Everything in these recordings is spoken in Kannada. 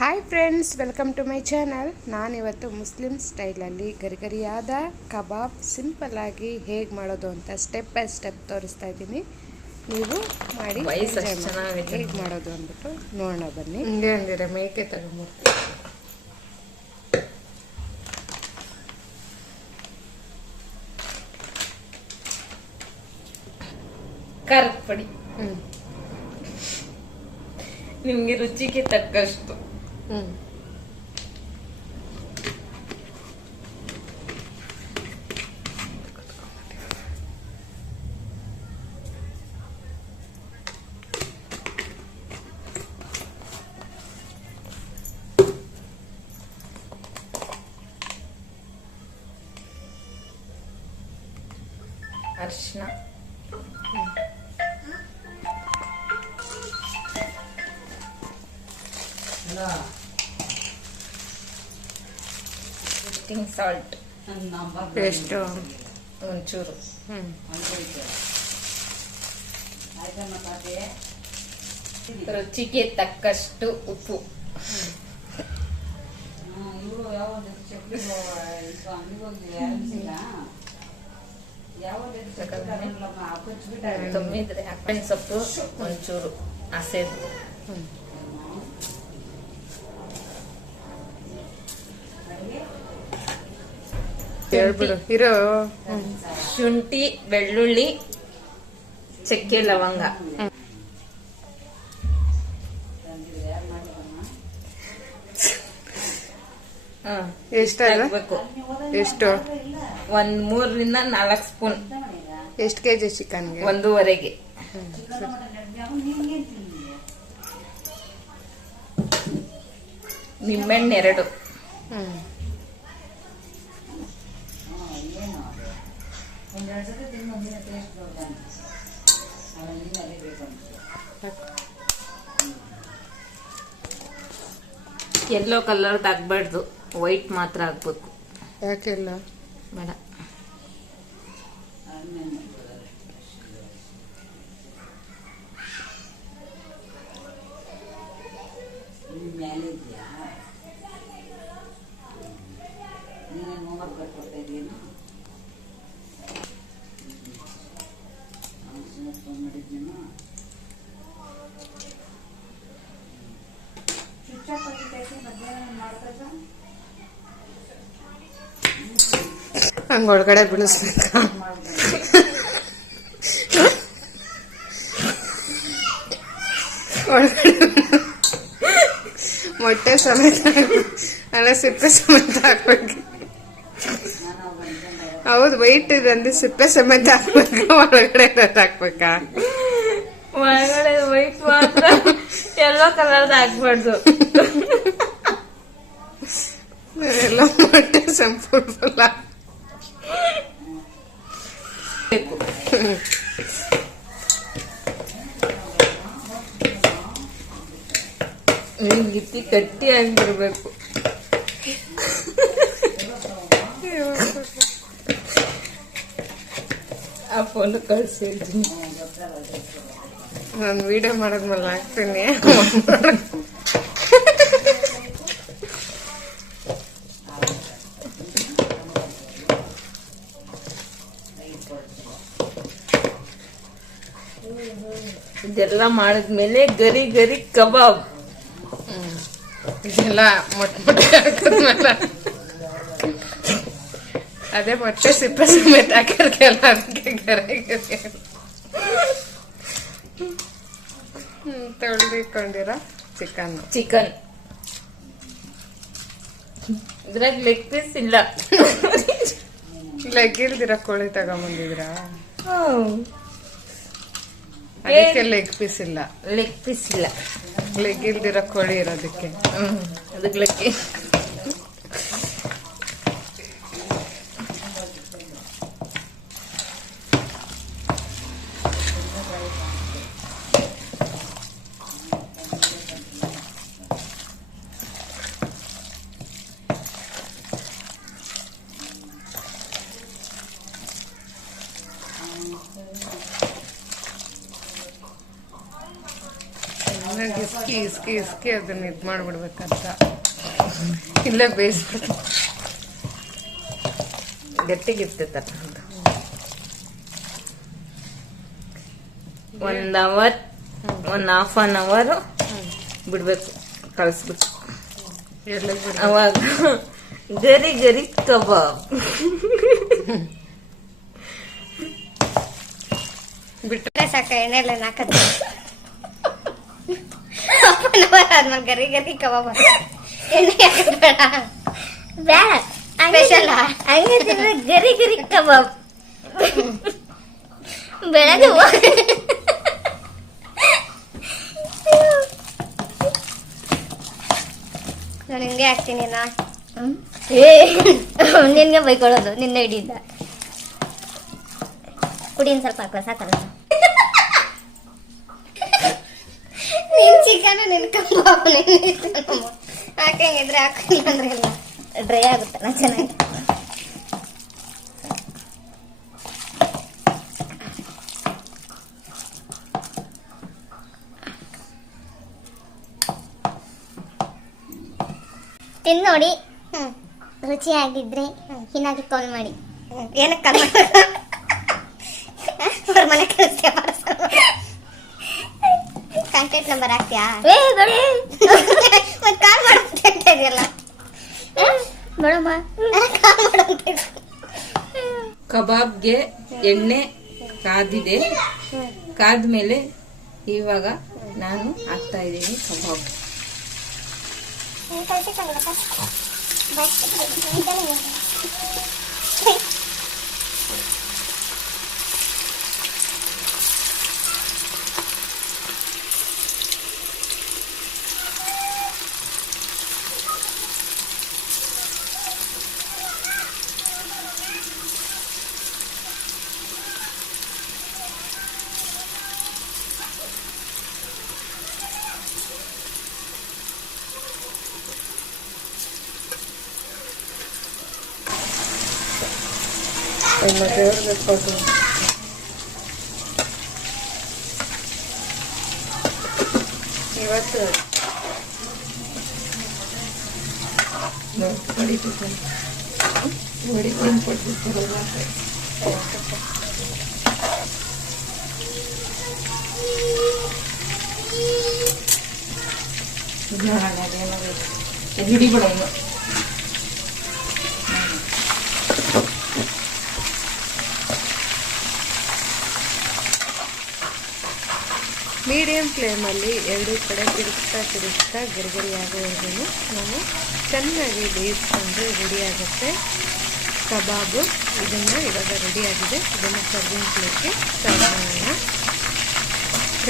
Hi friends, welcome to my channel. ನಾನಿವತ್ತು ಮುಸ್ಲಿಂ ಸ್ಟೈಲಲ್ಲಿ ಗರಿಗರಿಯಾದ ಕಬಾಬ್ ಸಿಂಪಲ್ಲಾಗಿ ಹೇಗೆ ಮಾಡೋದು ಅಂತ ಸ್ಟೆಪ್ ಬೈ ಸ್ಟೆಪ್ ತೋರಿಸ್ತಾ ಇದ್ದೀನಿ. ನೀವು ಮಾಡಿ ಹೇಗೆ ಮಾಡೋದು ಅಂದ್ಬಿಟ್ಟು ನೋಡೋಣ ಬನ್ನಿ. ಹಿಂಗೆ ಅಂದಿರ ಮೇಕೆ ತಗೊಂಡ್ಬಿಟ್ಟು ಖಾರದ ಪುಡಿ ನಿಮ್ಗೆ ರುಚಿಗೆ ತಕ್ಕಷ್ಟು. ಅರಿಶಿನ, ಸಾಲ್ಟ್ ಎಷ್ಟು, ಒಂಚೂರು, ರುಚಿಗೆ ತಕ್ಕಷ್ಟು ಉಪ್ಪು, ತುಂಬಿದ್ರೆ ಅಪ್ಪನ ಸೊಪ್ಪು ಒಂಚೂರು ಹಸೆದು, ಹೇಳ್ಬಿಡು ಇರೋ. ಶುಂಠಿ, ಬೆಳ್ಳುಳ್ಳಿ, ಚಕ್ಕೆ, ಲವಂಗ, ಎಷ್ಟಾಗಬೇಕು? ಎಷ್ಟು? 3 ರಿಂದ 4 ಸ್ಪೂನ್. ಎಷ್ಟು ಕೆಜಿ ಚಿಕನ್ಗೆ? 1.5. ನಿಂಬೆಹಣ್ಣು 2. ಯೆಲ್ಲೋ ಕಲರ್ದು ಆಗ್ಬಾರ್ದು, ವೈಟ್ ಮಾತ್ರ ಆಗ್ಬೇಕು. ಯಾಕೆಲ್ಲ ಬೇಡ. ಹಂಗ ಒಳಗಡೆ ಬೀಳಿಸ್ಬೇಕಾ? ಒಳಗಡೆ ಮೊಟ್ಟೆ ಸಮೇತ ಅಲ್ಲ, ಸಿಪ್ಪೆ ಸಮೇತ ಹಾಕ್ಬೇಕು. ಹೌದು, ವೈಟ್ ಇದಂದ್ರೆ ಸಿಪ್ಪೆ ಸಮೇತ ಹಾಕ್ಬೇಕು. ಒಳಗಡೆ ಹಾಕ್ಬೇಕಾ? ಒಳಗಡೆ ವೈಟ್ ಮಾತ್ರ, ಯೆಲ್ಲೋ ಕಲರ್ದು ಹಾಕ್ಬಾರ್ದು. ಎಲ್ಲ ಮೊಟ್ಟೆ ಸಂಪೂರ್ಣ ಗಿತ್ತಿ ಗಟ್ಟಿ ಆಗಿರ್ಬೇಕು. ಆ ಫೋನ್ ಕಳ್ಸಿದ್ದೀನಿ, ನಾನು ವಿಡಿಯೋ ಮಾಡೋದ್ಮೇಲೆ ಹಾಕ್ತೀನಿ. ಇದೆಲ್ಲ ಮಾಡಿದ್ಮೇಲೆ ಗರಿ ಗರಿ ಕಬಾಬ್. ಇದೆಲ್ಲ ಮೊಟ್ಟೆ ಹಾಕಿದ್ಮೇಲೆ ಅದೇ ಮೊಟ್ಟೆ ಸಿಪ್ಪೆ ಸಮೇತ ಹಾಕಿರ್ಕಲ್ಲ, ಅದಕ್ಕೆ ಗರಿ ಗರಿ ತೊಳೆದಿಟ್ಕೊಂಡಿರೋ ಚಿಕನ್. ಇದ್ರಾಗ ಲೆಗ್ ಪೀಸ್ ಇಲ್ಲ. ಲೆಗ್ ಇಲ್ದಿರ ಕೋಳಿ ತಗೊಂಬಂದಿದ್ರ, ಅದಕ್ಕೆ ಲೆಗ್ ಪೀಸ್ ಇಲ್ಲ. ಲೆಗ್ ಪೀಸ್ ಇಲ್ಲ, ಲೆಗ್ ಇಲ್ದಿರ ಕೋಳಿ ಇರೋದಕ್ಕೆ. ಅದಕ್ಕೆ ಲೆಕ್ಕಿ. ಇಸ್ಕಿ ಅದನ್ನ ಇದು ಮಾಡ್ಬಿಡ್ಬೇಕಂತ ಇಲ್ಲೇ ಬೇಯಿಸ್ಬಿಡ್ತು. ಗಟ್ಟಿಗಿರ್ತೈತಲ್ಲ ಒಂದು ಅವರ್ 1.5 hour ಬಿಡ್ಬೇಕು, ಕಳಿಸ್ಬಿಟ್ಟು. ಅವಾಗ ಗರಿ ಕಬಾಬ್ ಬಿಟ್ಟರೆ ಸಾಕ, ಎಣ್ಣೆಲ್ಲ ನಾಕತ್ತೆ ಆದ್ಮೇಲೆ ಗರಿ ಕಬಾಬ್ ಎಣ್ಣೆ ಹಾಕೋದು ಬೇಡ ಸ್ಪೆಷಲ್ ಹಂಗಿದ್ರೆ ಗರಿ ಕಬಾಬ್ ಬೆಳಗ್ಗೆ ನಾನು ಹಿಂಗೆ ಹಾಕ್ತೀನಿ ನಾ. ನಿನ್ಗೆ ಬೈಕೊಳ್ಳೋದು ನಿನ್ನ ಹಿಡಿಯಿಂದ ಕುಡಿನ ಸ್ವಲ್ಪ ಹಾಕೋ ಸಾಕಲ್ಲ. ನಿನ್ ಚಿಕನ್ ನಿನ್ ಕಬಾಬ್ ಹಾಕಂಗಿದ್ರೆ ಹಾಕಿಲ್ಲ ಅಂದ್ರೆ ಇಲ್ಲ, ಡ್ರೈ ಆಗುತ್ತಲ್ಲ ಚೆನ್ನಾಗಿ. ತಿಂದು ನೋಡಿ, ರುಚಿಯಾಗಿದ್ರೆ ಹಿನಾಗಿ ಕಾಲ್ ಮಾಡಿ. ಏನಕ್ಕೆ ಅವ್ರ ಮನೆ ಕಳಿಸ್ತೀಯ ಕಾಂಟ್ಯಾಕ್ಟ್ ನಂಬರ್ ಹಾಕ್ತೀಯಾ? ಮತ್ತೆ ಕಾಲ್ ಮಾಡ್ತಾ ಇದೆಯಲ್ಲ, ನೋಡಮ್ಮ. ಕಾಲ್ ಮಾಡೋದು. ಕಬಾಬ್ಗೆ ಎಣ್ಣೆ ಕಾದಿದೆ. ಕಾದ್ಮೇಲೆ ಇವಾಗ ನಾನು ಹಾಕ್ತಾ ಇದ್ದೀನಿ ಕಬಾಬ್. ಇವತ್ತು ಹಿಡಿಬಿಡ ಇನ್ನು. ಮೀಡಿಯಂ ಫ್ಲೇಮಲ್ಲಿ ಎರಡೂ ಕಡೆ ತಿರುಗ್ತಾ ಗರಿಗರಿ ಆಗೋವರೆಗೂ ನಾವು ಚೆನ್ನಾಗಿ ಬೇಯಿಸ್ಕೊಂಡು ರೆಡಿಯಾಗುತ್ತೆ ಕಬಾಬು. ಇದನ್ನು ಇವಾಗ ರೆಡಿಯಾಗಿದೆ, ಇದನ್ನು ಸರ್ವಿಂಗ್ ಪ್ಲೇಟ್ಗೆ ಸರ್ವ್ ಮಾಡೋಣ.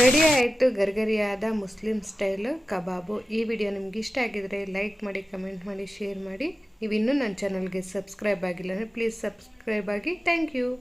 ರೆಡಿ ಆಯಿತು ಗರಿಗರಿಯಾದ ಮುಸ್ಲಿಂ ಸ್ಟೈಲ್ ಕಬಾಬು. ಈ ವಿಡಿಯೋ ನಿಮ್ಗೆ ಇಷ್ಟ ಆಗಿದ್ರೆ ಲೈಕ್ ಮಾಡಿ, ಕಮೆಂಟ್ ಮಾಡಿ, ಶೇರ್ ಮಾಡಿ. ನೀವು ಇನ್ನೂ ನನ್ನ ಚಾನಲ್ಗೆ ಸಬ್ಸ್ಕ್ರೈಬ್ ಆಗಿಲ್ಲ ಅಂದರೆ ಪ್ಲೀಸ್ ಸಬ್ಸ್ಕ್ರೈಬ್ ಆಗಿ. Thank you.